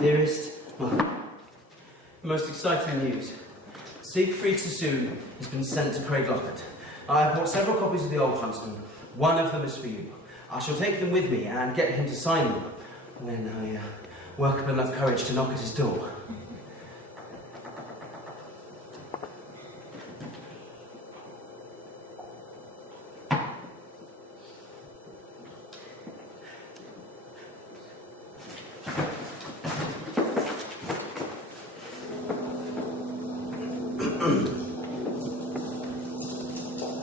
Dearest Mother, most exciting news. Siegfried Sassoon has been sent to Craiglockett. I have brought several copies of the Old Huntsman. One of them is for you. I shall take them with me and get him to sign them when I work up enough courage to knock at his door.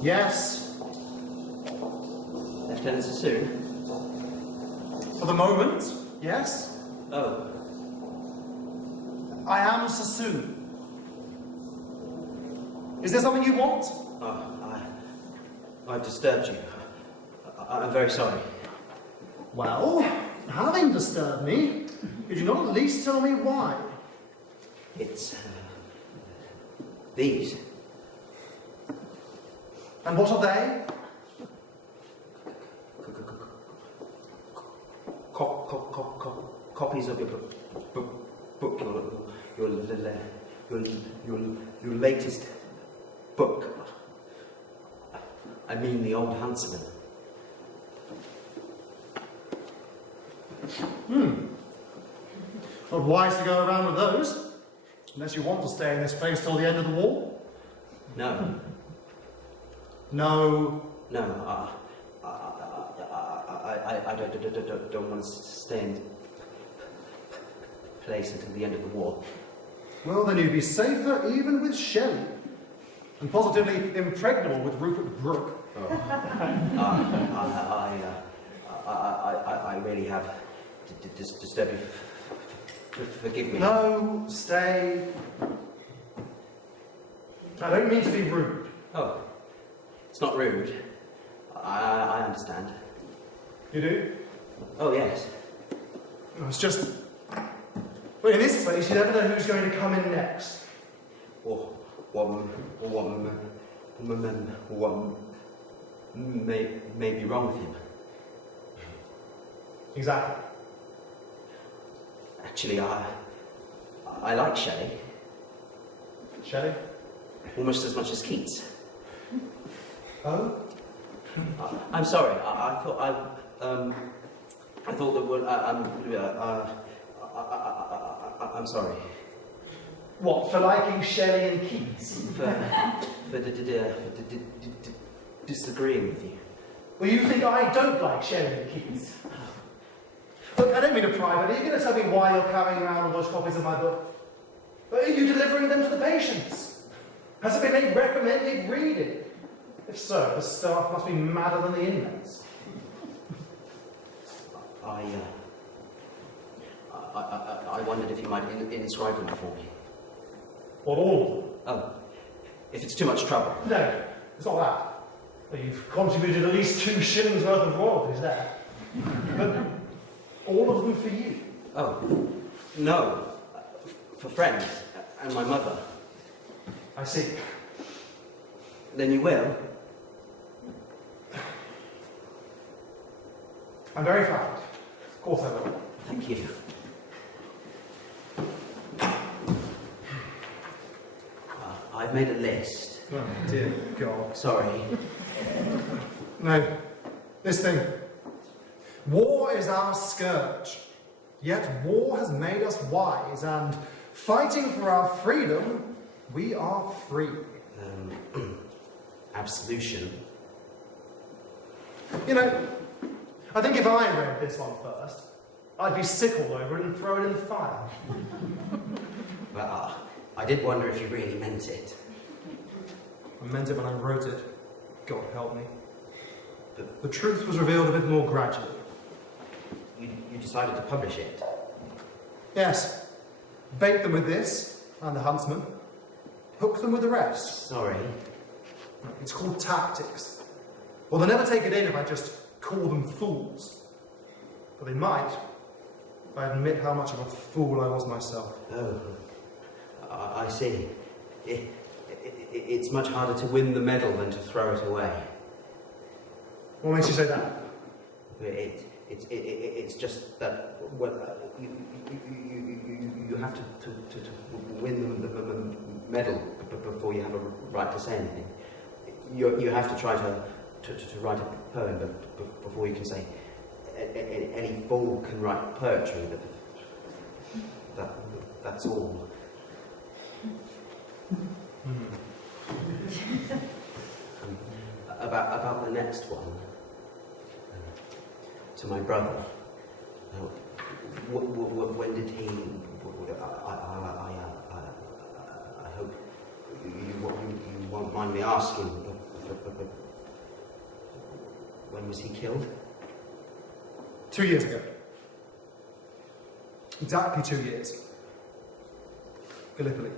Yes. Lieutenant Sassoon? For the moment, yes. Oh. I am Sassoon. Is there something you want? I've disturbed you. I'm very sorry. Well, having disturbed me, could you not at least tell me why? It's, these. And what are they? Copies of your book, your latest book. I mean, the Old Huntsman. Not wise to go around with those, unless you want to stay in this place till the end of the war. No. No. No, I don't want to stay in place until the end of the war. Well, then you'd be safer even with Shelley, and positively impregnable with Rupert Brooke. Oh. I really have disturbed you. Forgive me. No, stay. I don't mean to be rude. Oh, it's not rude. I understand. You do? Oh, yes. It's just... Well, in this place, you never know who's going to come in next. What may be wrong with him? Exactly. Actually, I like Shelley. Shelley? Almost as much as Keats. Oh? I'm sorry. I thought that. Well, I'm sorry. What, for liking Shelley and Keats? For disagreeing with you. Well, you think I don't like Shelley and Keats? Look, I don't mean to pry, but are you going to tell me why you're carrying around all those copies of my book? Are you delivering them to the patients? Has it been made recommended reading? If so, the staff must be madder than the inmates. I wondered if you might inscribe them for me. What, all of them? Oh, if it's too much trouble. No, it's not that. Well, you've contributed at least 2 shillings worth of royalties there. But all of them for you. Oh, no. For friends and my mother. I see. Then you will? I'm very flattered. Of course I will. Thank you. I've made a list. Oh, dear God. Sorry. No, this thing. War is our scourge. Yet war has made us wise, and fighting for our freedom, we are free. Absolution. You know, I think if I read this one first, I'd be sick all over it and throw it in the fire. Well, I did wonder if you really meant it. I meant it when I wrote it. God help me. The truth was revealed a bit more gradually. You decided to publish it? Yes. Bait them with this, and the huntsman. Hook them with the rest. Sorry. It's called tactics. Well, they'll never take it in if I just call them fools. But they might, if I admit how much of a fool I was myself. Oh, I see. It's much harder to win the medal than to throw it away. What makes you say that? It's just that you have to win the medal before you have a right to say anything. You have to try to write a poem before you can say any fool can write poetry. That's all. About the next one. To my brother. When did he? I hope you won't mind me asking. But when was he killed? 2 years ago. Exactly 2 years. Gallipoli.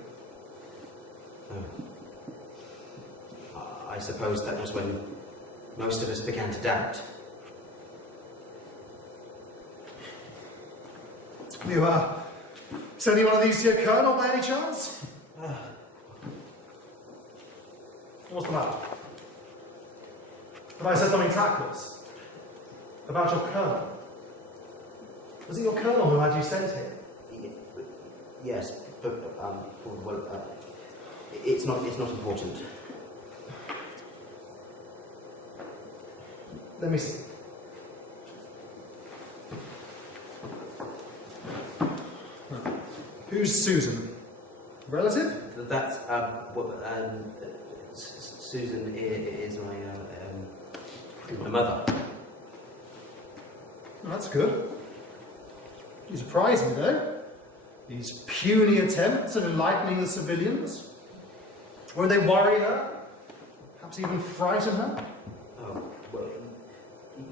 I suppose that was when most of us began to doubt. You, sending one of these to your colonel by any chance? What's the matter? Have I said something tactless? About your colonel? Was it your colonel who had you sent here? Yes, but, it's not important. Let me see. Who's Susan? Relative? That's, Susan is my mother. Well, that's good. You surprise me, though. These puny attempts at enlightening the civilians. Won't they worry her? Perhaps even frighten her? Oh, well,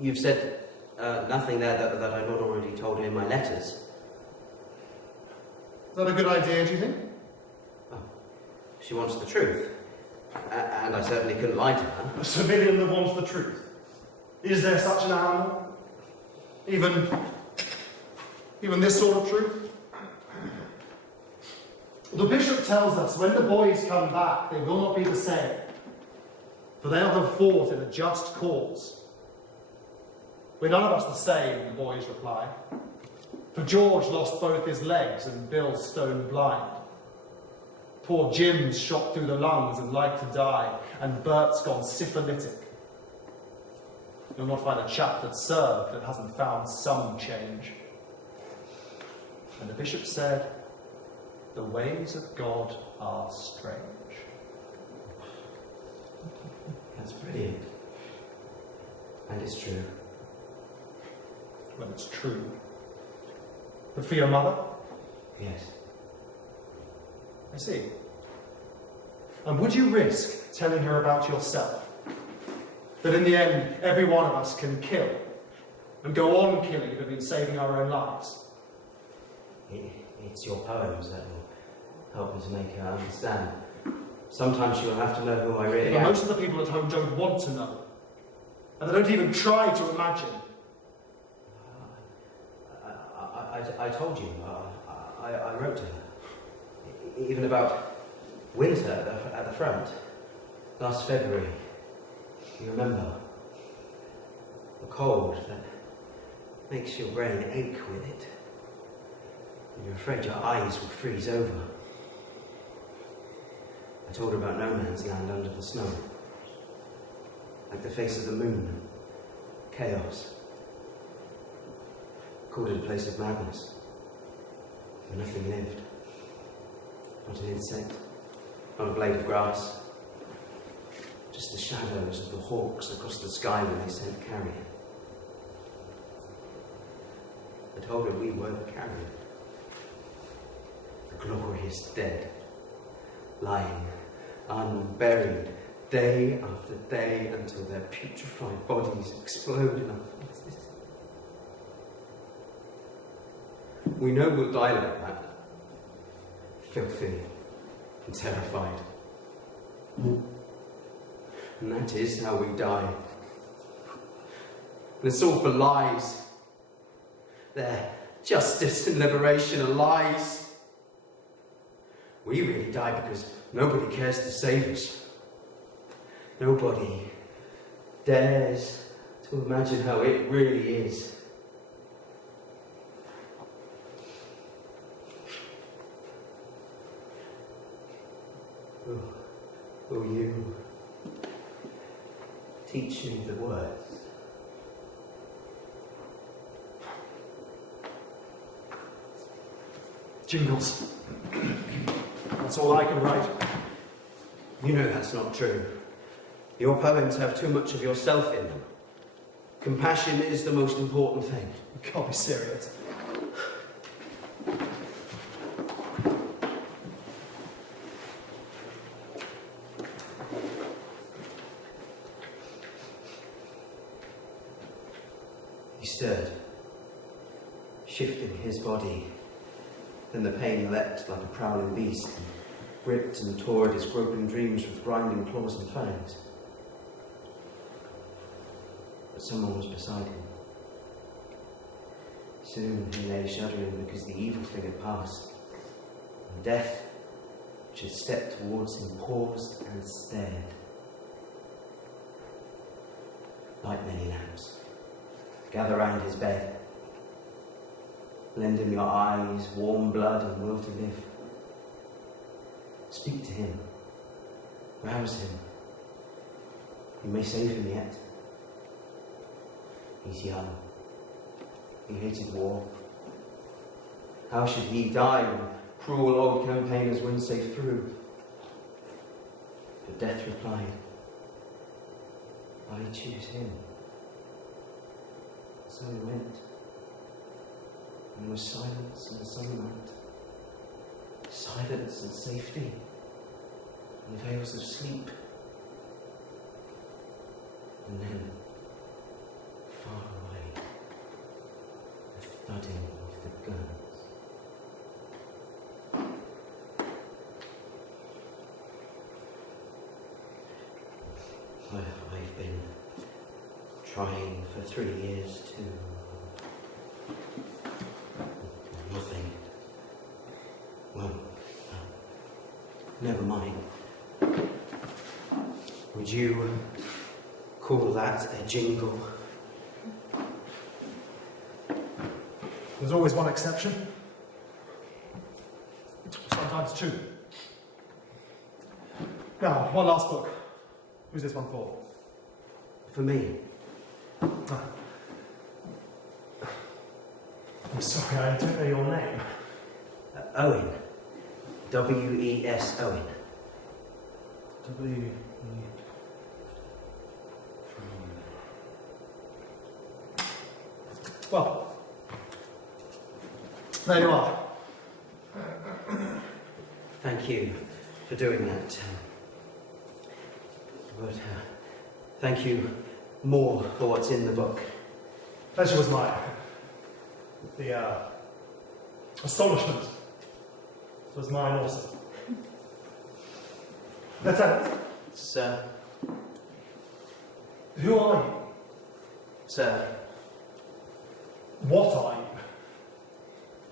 you've said nothing there that I've not already told her in my letters. Is that a good idea, do you think? Oh, she wants the truth. And I certainly couldn't lie to her. A civilian that wants the truth. Is there such an animal? Even this sort of truth? The bishop tells us when the boys come back, they will not be the same, for they'll have fought in a just cause. We're none of us the same, the boys reply. For George lost both his legs and Bill's stone blind. Poor Jim's shot through the lungs and like to die, and Bert's gone syphilitic. You'll not find a chap that's served that hasn't found some change. And the bishop said, the ways of God are strange. That's brilliant. And it's true. Well, it's true. But for your mother? Yes. I see. And would you risk telling her about yourself? That in the end, every one of us can kill, and go on killing if we've been saving our own lives? It's your poems that will help me to make her understand. Sometimes she'll have to know who I really But am. most of the people at home don't want to know. And they don't even try to imagine. I told you, I wrote to her. Even about winter at the front. Last February. You remember? The cold that makes your brain ache with it. And you're afraid your eyes will freeze over. I told her about no man's land under the snow. Like the face of the moon. Chaos. Called it a place of madness. Where nothing lived. Not an insect. Not a blade of grass. Just the shadows of the hawks across the sky when they sent carrion. I told her we were the carrion. The glorious dead. Lying unburied day after day until their putrefied bodies explode in our faces. We know we'll die like that. Filthy and terrified. And that is how we die. And it's all for lies. Their justice and liberation are lies. We really die because nobody cares to save us. Nobody dares to to imagine how it really is. Will you teach me the words? Jingles. That's all I can write. You know that's not true. Your poems have too much of yourself in them. Compassion is the most important thing. You can't be serious. He stirred, shifting his body. Then the pain leapt like a prowling beast, and gripped and tore at his groping dreams with grinding claws and fangs. But someone was beside him. Soon he lay shuddering because the evil thing had passed, and death, which had stepped towards him, paused and stared. Like many lambs, gather round his bed. Lend him your eyes, warm blood, and will to live. Speak to him. Rouse him. You may save him yet. He's young. He hated war. How should he die when cruel old campaigners win safe through? But death replied, I choose him. So he went. And there was silence and sunlight, silence and safety, and the veils of sleep. And then, far away, the thudding of the guns. I've been trying for 3 years to... Nothing. Well, never mind. Would you call that a jingle? There's always one exception. Sometimes two. Now, one last book. Who's this one for? For me. I'm sorry, I don't know your name. Owen. W-E-S Owen. W-E... Well, there you are. Thank you for doing that. But thank you more for what's in the book. Pleasure was mine. The astonishment was mine also. Lieutenant. Sir. Who are you? Sir. What are you?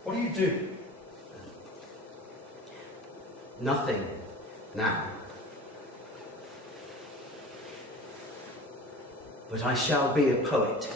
What do you do? Nothing now. But I shall be a poet.